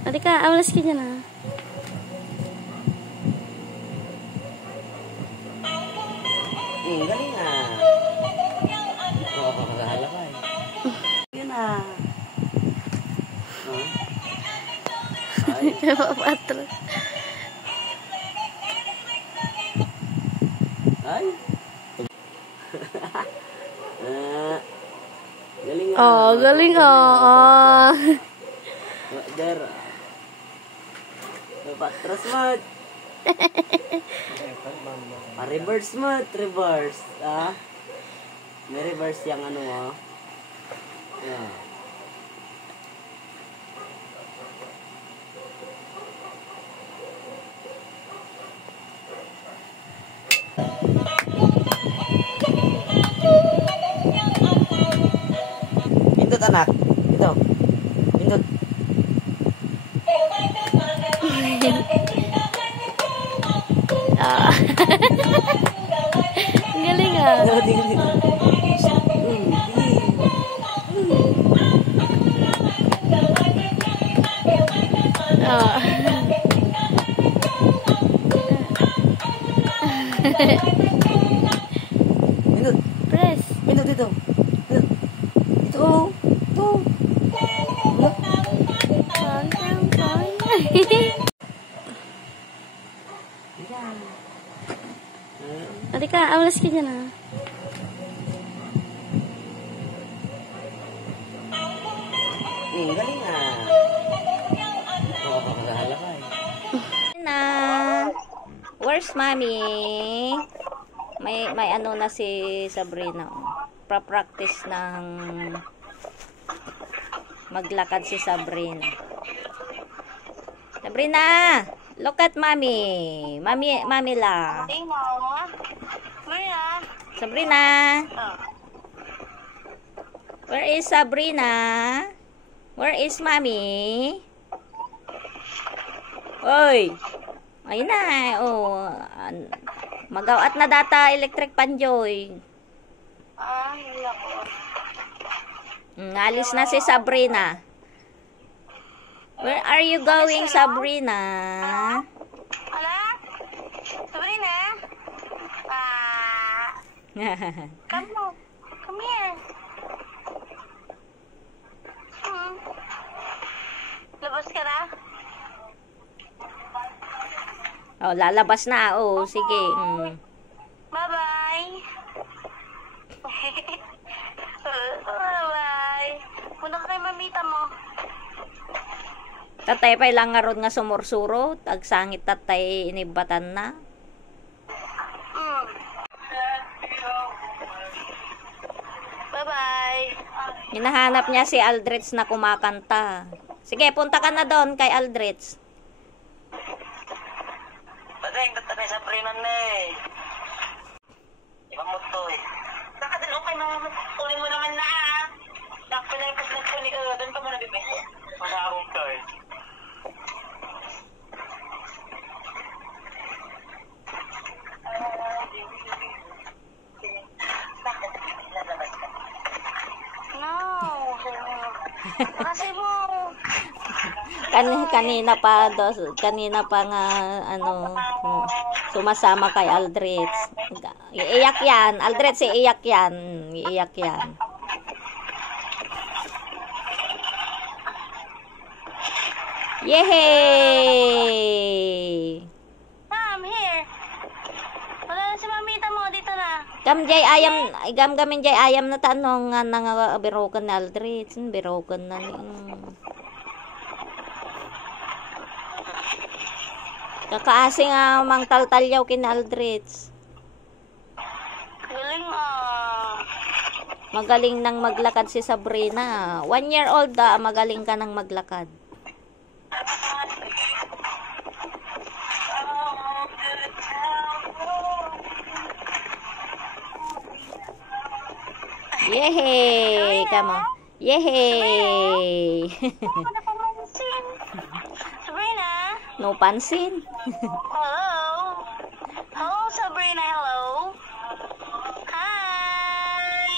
Halika, awalas ka dyan ah. Galing ah. Oo, kakahala ka eh. Yun ah. Ay. Napapatro. Ay. Galing ah. Oh, galing ah. Der. Patras mo. Reverse mo, reverse. Ah. May reverse yung ano mo. Yeah. Pindot anak. Ito. Pindot. Ah. Galing ah. Oh. Pindot. Press. Pindot dito. Ito. Ito. Halika, awalas ka dyan ah. Galing ah. Oo, kakahala ka eh. Na. Where's mommy? May ano na si Sabrina. Pa-practice ng maglakad si Sabrina. Sabrina, look at mommy. Mommy la. Sabrina. Where is Sabrina? Where is mommy? Oy. Ayun na. Oh. Magawat na data electric panjoy. Ngalis na si Sabrina. Where are you going, Sabrina? Ala? Sabrina? Come here. Labas ka na? Oh, lalabas na. Oh, sige. Bye-bye. Bye-bye. Muna ka kay mamita mo. Tatay pa ilang nga ron nga sumursuro. Tagsangit tatay inibatan na. Bye-bye. Hinahanap niya si Aldrich na kumakanta. Sige, punta ka na doon kay Aldrich. Badeng, tatapay sa prinan na eh. Ibang mo to eh. Nakadalo kay mga kunin mo naman na ah. Nakapalay ko na kunin. Doon ka muna bibili. Wala akong card. Kasi mo. Kanina pa nga ano sumasama kay Aldrich. Iiyak yan. Aldrich, iiyak yan. Iiyak yan. Yehey! Mom, here. Wala na si mamita mo. Dito na. Gamin jay ayam na tanong nga nga birokan ni Aldrich. Birokan na ni. Kakaasi nga mang taltalyaw kin Aldrich. Galing ah. Magaling nang maglakad si Sabrina. 1 year old magaling ka nang maglakad. Yehey! Come on. Yehey! Sabrina? No pansin. Hello? Hello, Sabrina. Hello? Hi!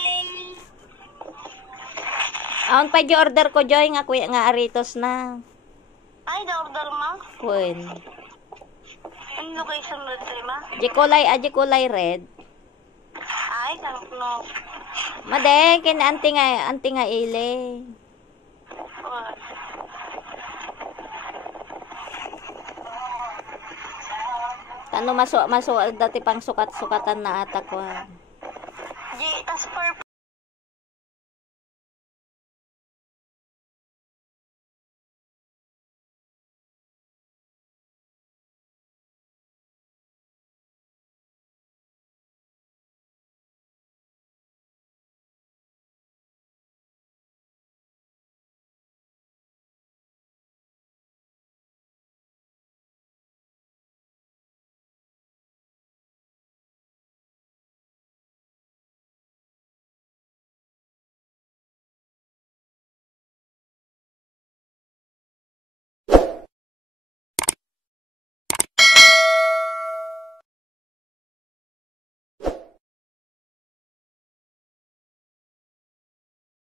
Aon pa di order ko, Joy, nga kuya nga aritos na. Ay, da-order ma. Kun. Ano location mo dito, ma? Di kulay red. Ay, no. Made, kin anti nga ile. Tano maso dati pang sukat-sukatan na ata ko.